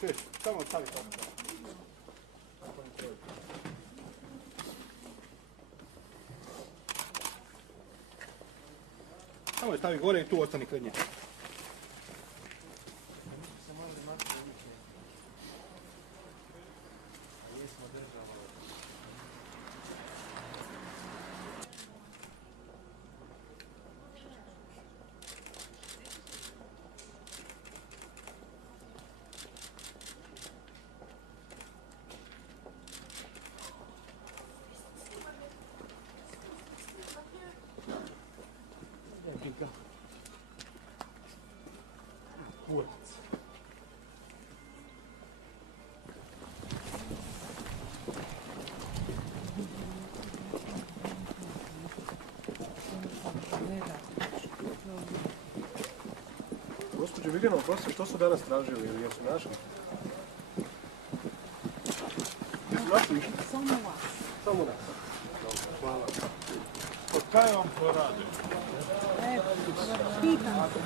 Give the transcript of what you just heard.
čuješ, samo stavi tamo. Samo je stavi gore i tu ostani kred nje. Kurac. Gospođo Mirjana, oprosti, što su danas tražili ili jesu našli? Jesu našli? Samo vas. Samo nas. Hvala. Od kaj vam to rade? Pitam se.